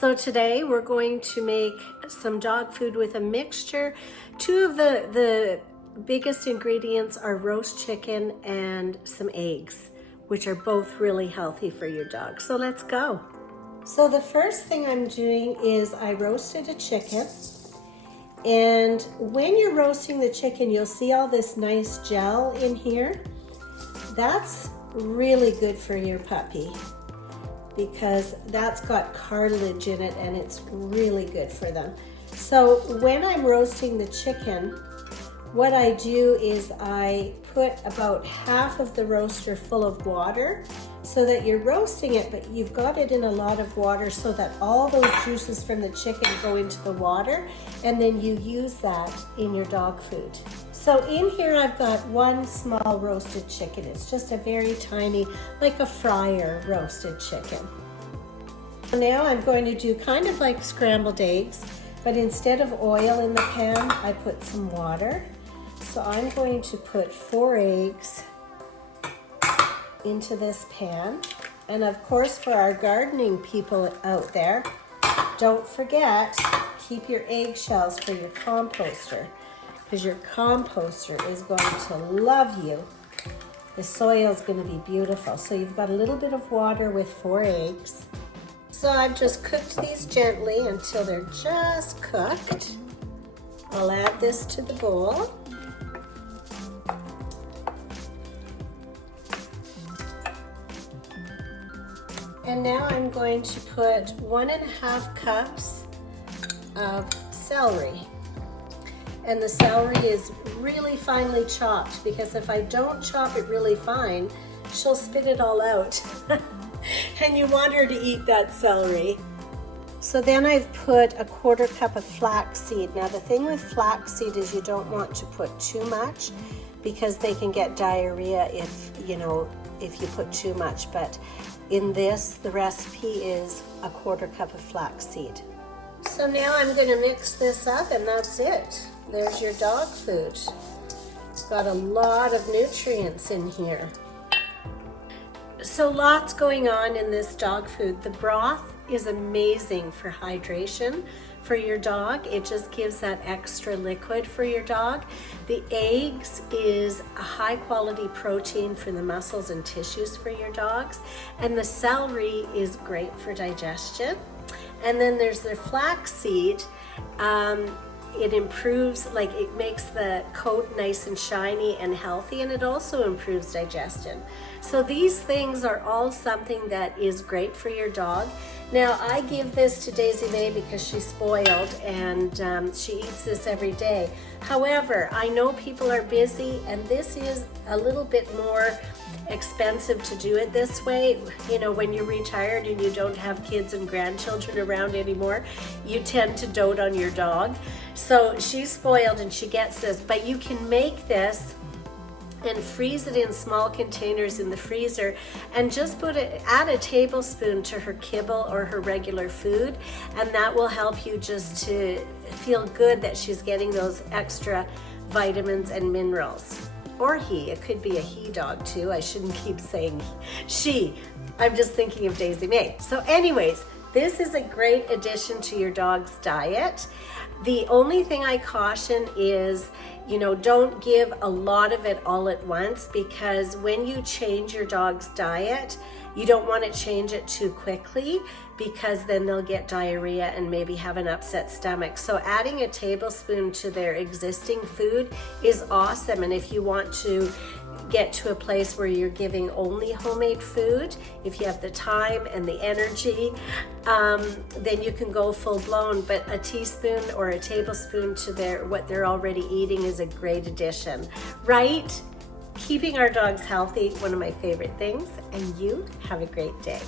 So today we're going to make some dog food with a mixture. Two of the biggest ingredients are roast chicken and some eggs, which are both really healthy for your dog. So let's go. So the first thing I'm doing is I roasted a chicken. And when you're roasting the chicken, you'll see all this nice gel in here. That's really good for your puppy because that's got cartilage in it and it's really good for them. So when I'm roasting the chicken, what I do is I put about half of the roaster full of water so that you're roasting it, but you've got it in a lot of water so that all those juices from the chicken go into the water, and then you use that in your dog food. So in here I've got one small roasted chicken. It's just a very tiny, like a fryer roasted chicken. Now I'm going to do kind of like scrambled eggs, but instead of oil in the pan, I put some water. So I'm going to put 4 eggs into this pan. And of course, for our gardening people out there, don't forget, keep your eggshells for your composter, because your composter is going to love you. The soil is going to be beautiful. So you've got a little bit of water with 4 eggs. So I've just cooked these gently until they're just cooked. I'll add this to the bowl. And now I'm going to put 1.5 cups of celery. And the celery is really finely chopped, because if I don't chop it really fine, she'll spit it all out. And you want her to eat that celery. So then I've put 1/4 cup of flax seed. Now the thing with flax seed is you don't want to put too much, because they can get diarrhea if you put too much. But in this, the recipe is 1/4 cup of flax seed. So now I'm going to mix this up, and that's it. There's your dog food. It's got a lot of nutrients in here. So lots going on in this dog food. The broth is amazing for hydration for your dog. It just gives that extra liquid for your dog. The eggs is a high quality protein for the muscles and tissues for your dogs. And the celery is great for digestion. And then there's the flax seed. It improves, it makes the coat nice and shiny and healthy, and it also improves digestion. So these things are all something that is great for your dog. Now I give this to Daisie Mae because she's spoiled and she eats this every day. However, I know people are busy, and this is a little bit more expensive to do it this way. When you're retired and you don't have kids and grandchildren around anymore, you tend to dote on your dog. So she's spoiled and she gets this, but you can make this and freeze it in small containers in the freezer, and just add a tablespoon to her kibble or her regular food, and that will help you just to feel good that she's getting those extra vitamins and minerals. Or he, it could be a he dog too. I shouldn't keep saying she. I'm just thinking of Daisie Mae. So anyways, this is a great addition to your dog's diet. The only thing I caution is, don't give a lot of it all at once, because when you change your dog's diet, you don't want to change it too quickly, because then they'll get diarrhea and maybe have an upset stomach. So adding a tablespoon to their existing food is awesome. And if you want to get to a place where you're giving only homemade food, if you have the time and the energy, then you can go full blown. But a teaspoon or a tablespoon to what they're already eating is a great addition, right? Keeping our dogs healthy, one of my favorite things, and you have a great day.